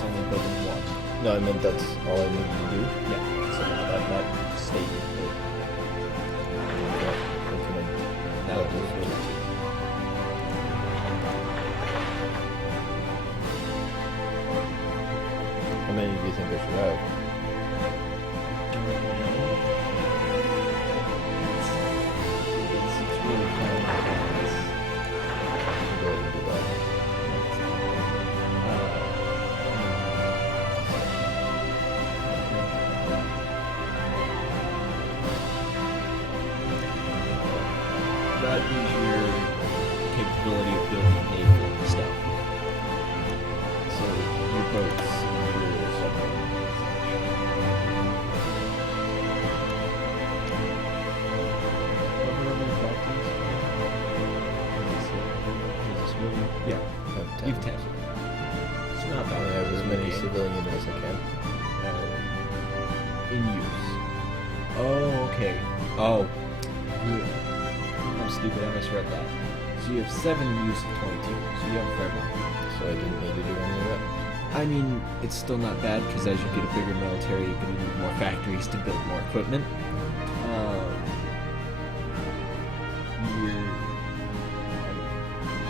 it's only building one. No, I meant that's all I need to do. Yeah. So that statement. That was really two. How many do you think I should have? It's really kind of Go ahead and do that. that is your capability of building naval stuff. So your boats, your submarines. Yeah, I have 10. you've 10. It's not I bad. have as many Okay. civilian as I can. In use. Oh, okay. Oh, good. I'm stupid. I misread that. So you have 7 in use of 22. So you have a fair amount. So I didn't need to do any of that. I mean, it's still not bad because as you get a bigger military, you're going to need more factories to build more equipment.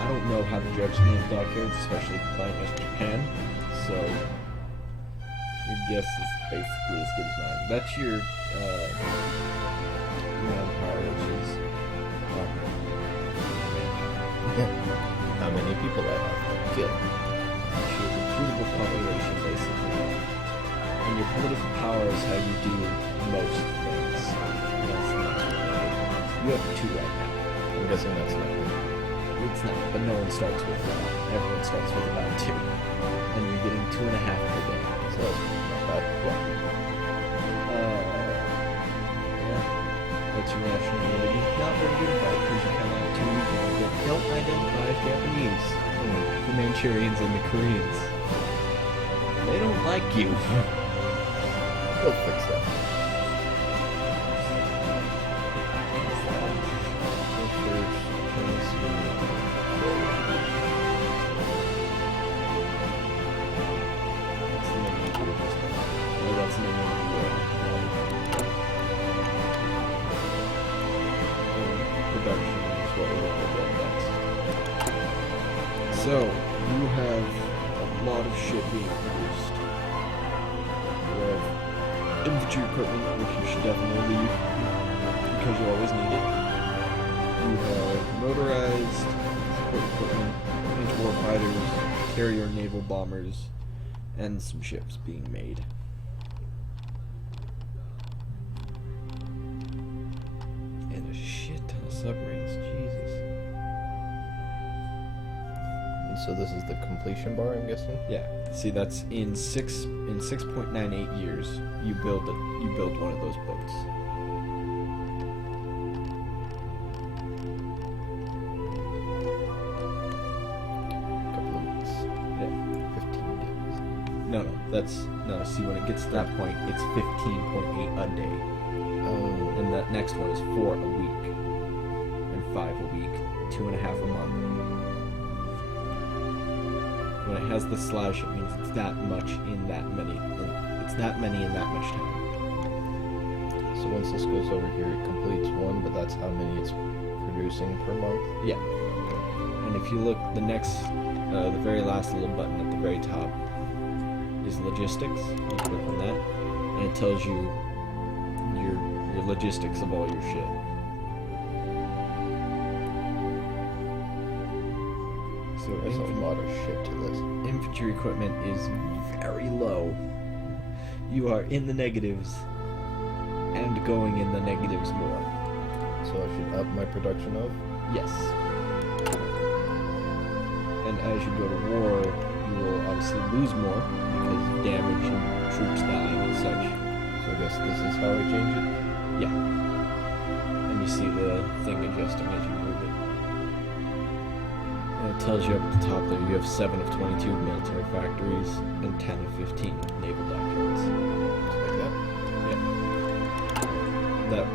I don't know how to judge naval dockyards, especially playing as Japan. So your guess is basically as good as mine. That's your manpower, which is How many people I have killed? your recruitable population, basically. And your political power is how you do most things. That's not you have 2 right now. I'm guessing that's not. It's not, but no one starts with everyone starts with about 2. And you're getting 2.5 per day. So that's not bad. Yeah. That's your national unity. Not very good about it because you kind of have 2 regions that don't identify as Japanese. The Manchurians and the Koreans. They don't like you. We'll fix that. That's the name production is what we're looking at next. So, you have a lot of shit being produced. You have infantry equipment, which you should definitely leave, because you always need it. You have motorized support equipment, interwar fighters, carrier naval bombers, and some ships being made. And a shit ton of submarines, Jesus. And so this is the completion bar, I'm guessing? Yeah. See, that's in 6.98 years, you build one of those boats. Couple of weeks. Yeah. 15 days. No. See, when it gets to that point, it's 15.8 a day. Oh. And that next one is 4 a week, and 5 a week, 2.5 a month. When it has the slash, it means it's that much in that many. It's that many in that much time. So once this goes over here, it completes 1, but that's how many it's producing per month? Yeah. And if you look, the very last little button at the very top is logistics. You click on that, and it tells you your logistics of all your shit. So There's a lot of shit to this. infantry equipment is very low. You are in the negatives and going in the negatives more. So I should up my production of? Yes. And as you go to war, you will obviously lose more because of damage and troops dying and such. So I guess this is how I change it? Yeah. And you see the thing adjusting as you move it. And it tells you up at the top there you have 7 of 22 military factories and 10 of 15 naval dockyards. Like that? That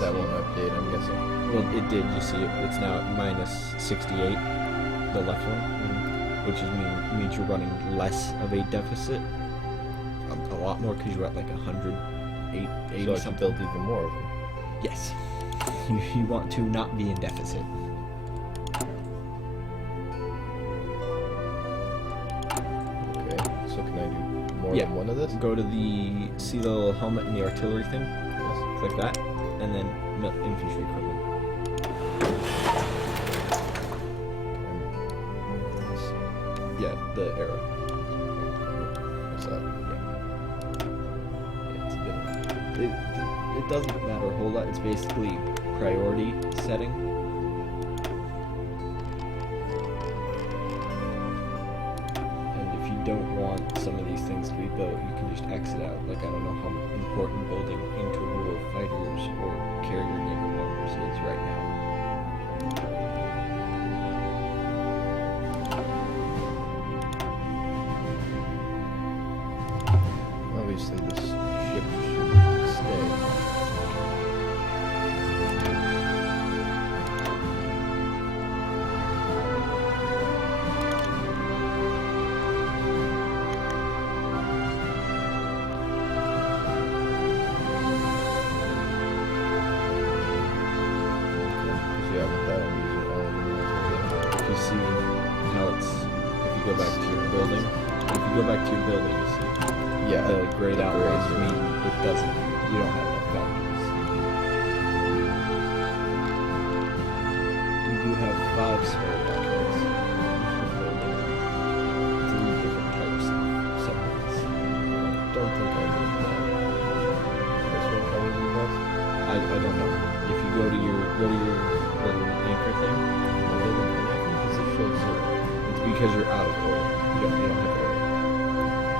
That won't update, I'm guessing. Well, it did. You see it. It's now at minus 68. The left one. which means you're running less of a deficit. A lot more, because you're at like 108, 80 So I something. can build even more of them. Yes. You want to not be in deficit. Okay, so can I do more Yeah. than one of this? Go to see the little helmet and the artillery thing? Yes. Click that, and then infantry equipment. Yeah, the arrow. What's that? Yeah, it's a bit. It doesn't matter a whole lot. It's basically priority setting. And if you don't want some of these things to be built, you can just exit out. Like, I don't know how important building inter-war fighters or carrier naval bombers is right now. Obviously, this ship should stay. Yeah, with that, I'm using all of them. If you see how it's, if you go back to your building, you see Yeah, the grayed out gray ones zone. mean it doesn't, you don't have enough factories. You do have 5 spare factories per building. 3 different types of submarines. don't think I need that. This one probably need less. I don't know. If you go to your little anchor thing, Because it shows zero. it's because you're out of oil. You don't have oil.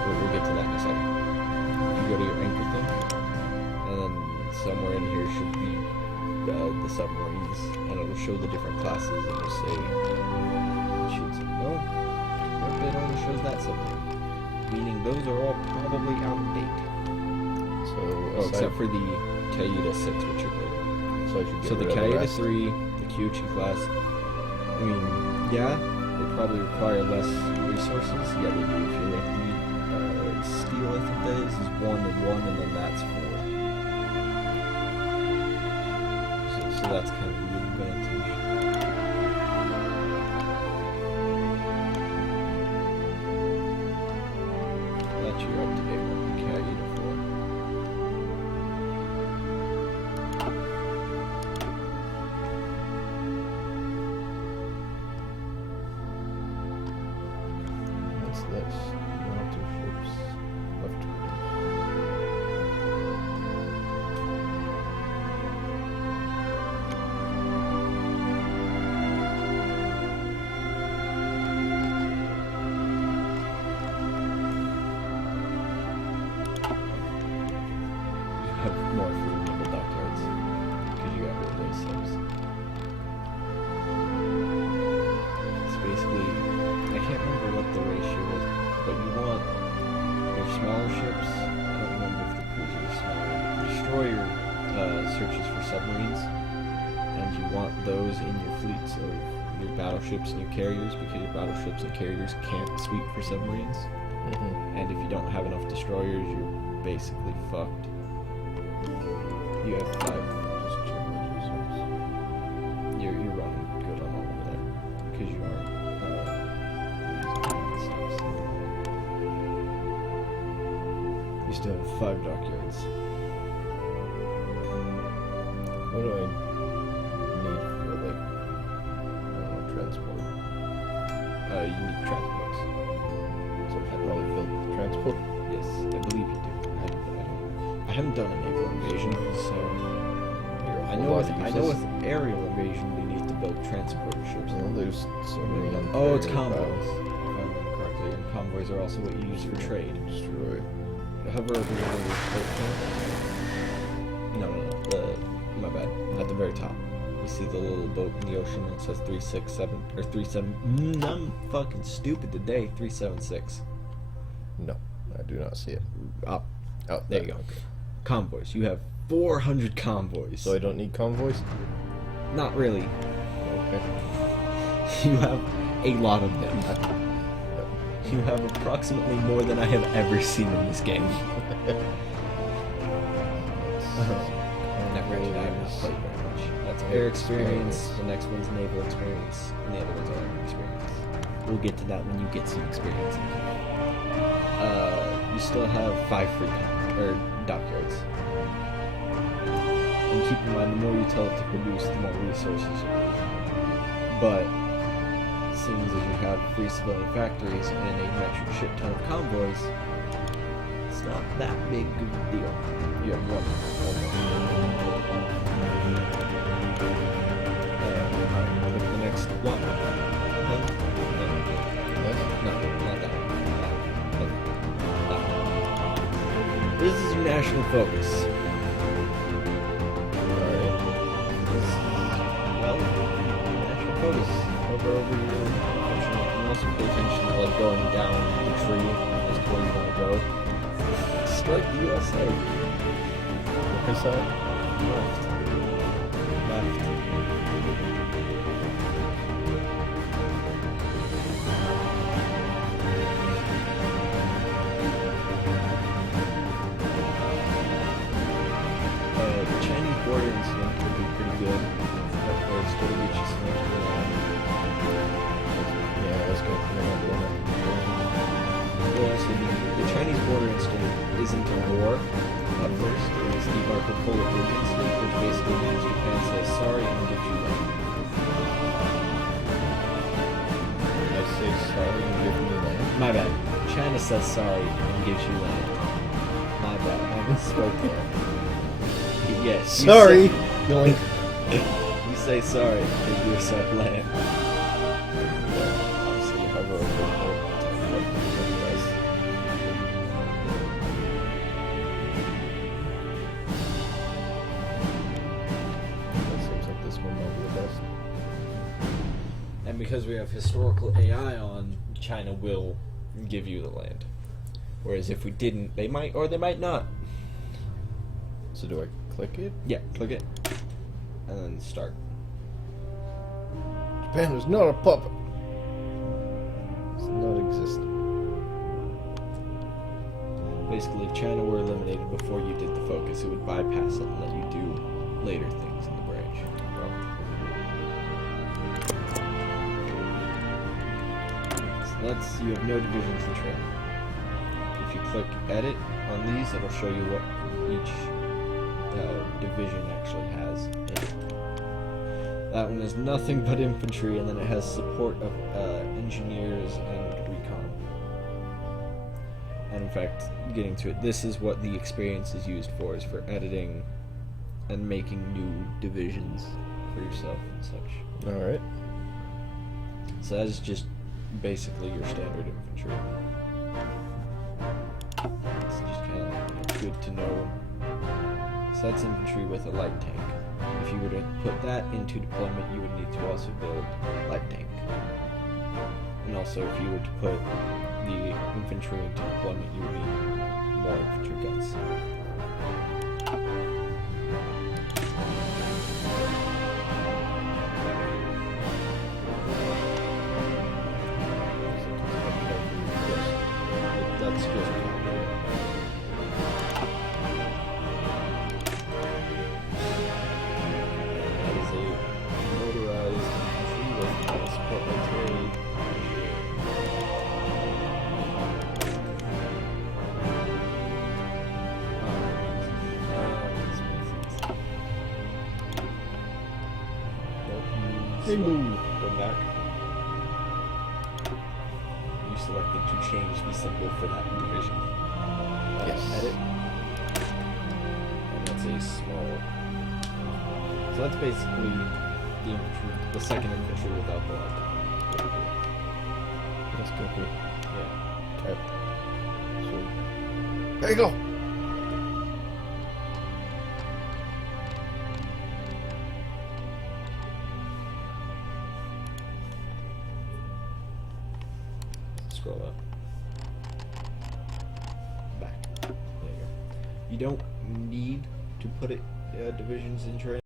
We'll get to that in a second. If you go to your anchor thing, and then somewhere in here should be the submarines, and it'll show the different classes, and it'll say, it should say, no, nope, it only shows that submarine. Meaning those are all probably out of date. So, Oh, except for the Kaida 6, which you're building. so I should get So the rid of Kaida rest. 3, the Kyuchi class, I mean, yeah, they probably require less resources. Yeah, they do. If you look, the steel, I think that is 1 and 1, and then that's 4. So that's kind of the advantage. That you're up to date with the Kaida 4. What's this? Mounted ships. Left to reduce. You have more free naval dockyards because you got rid of those subs. It's basically, I can't remember what the ratio was, but you want your smaller ships. I don't remember if the cruiser is smaller. The destroyer searches for submarines, and you want those in your fleets of your battleships and your carriers, because your battleships and carriers can't sweep for submarines. And if you don't have enough destroyers, you're basically fucked. You have 5. Just check those reserves. You're running good on all of that because you aren't using stuff. You still have 5 dockyards. What do I need for, like, I don't know, transport? You need transports. So I should probably build the transport. Yes, I believe you do. I haven't done a naval invasion, so You're a I whole know lot with useless. aerial invasion we need to build transport ships. Well, there's so many Oh, it's unfair convoys. battles. If I remember correctly, and convoys are also what you use for trade. Destroy. Hover over your boat thing. No. My bad. At the very top. You see the little boat in the ocean that says 367 or 37. I'm fucking stupid today. 376. No, I do not see it. Up. Oh, There you go. Convoys. You have 400 convoys. So I don't need convoys? Not really. Okay. You have a lot of them. You have approximately more than I have ever seen in this game. Never did I have not played very much. That's air experience, the next one's naval experience, and the other one's army experience. We'll get to that when you get some experience. You still have 5 free dockyards. And keep in mind, the more you tell it to produce, the more resources you need. But seeing as you have free civilian factories and a metric shit ton of convoys, it's not that big of a deal. You have one. Click the next one. No, not that one. That one. This is your national focus. Alright. Well, national focus. Over here. You can also pay attention to like going down the tree as to where you want to go. Strike the USA. Where's that? Left. The Chinese border incident could be pretty good. Or still reach some extra land. Yeah, let's go for that. Yeah, so the Chinese border incident isn't a war at first. It is the Marco Polo Bridge incident, which basically means Japan says sorry and gives you land. I say sorry and give me land. My bad. China says sorry and gives you land. My bad. I misspoke there. Yes. you Sorry. say- You say sorry and give yourself land. Obviously, you hover over it seems like this one might be the best. And because we have historical AI on, China will give you the land. Whereas if we didn't, they might or they might not. So do I click it? Yeah, click it. And then start. Japan is not a puppet. It's not existent. Basically, if China were eliminated before you did the focus, it would bypass it and let you do later things in the branch. So that's, you have no divisions in training. If you click edit on these, it'll show you what each division actually has in it. That one is nothing but infantry, and then it has support of engineers and recon. And in fact, getting to it, this is what the experience is used for, is for editing and making new divisions for yourself and such. Alright. So that is just basically your standard infantry. It's just kind of good to know. So that's infantry with a light tank. If you were to put that into deployment, you would need to also build light tank. And also, if you were to put the infantry into deployment, you would need more infantry guns. That's good. That is a motorized infantry with support artillery. Hey, move. Go back. You selected to change the symbol for that division. Yes. Edit. And that's a small. So that's basically the infantry, the second infantry without the light. Let's go quick. Yeah. Okay. So, there you go. Scroll up. Back. There you go. You don't need to put it divisions in training.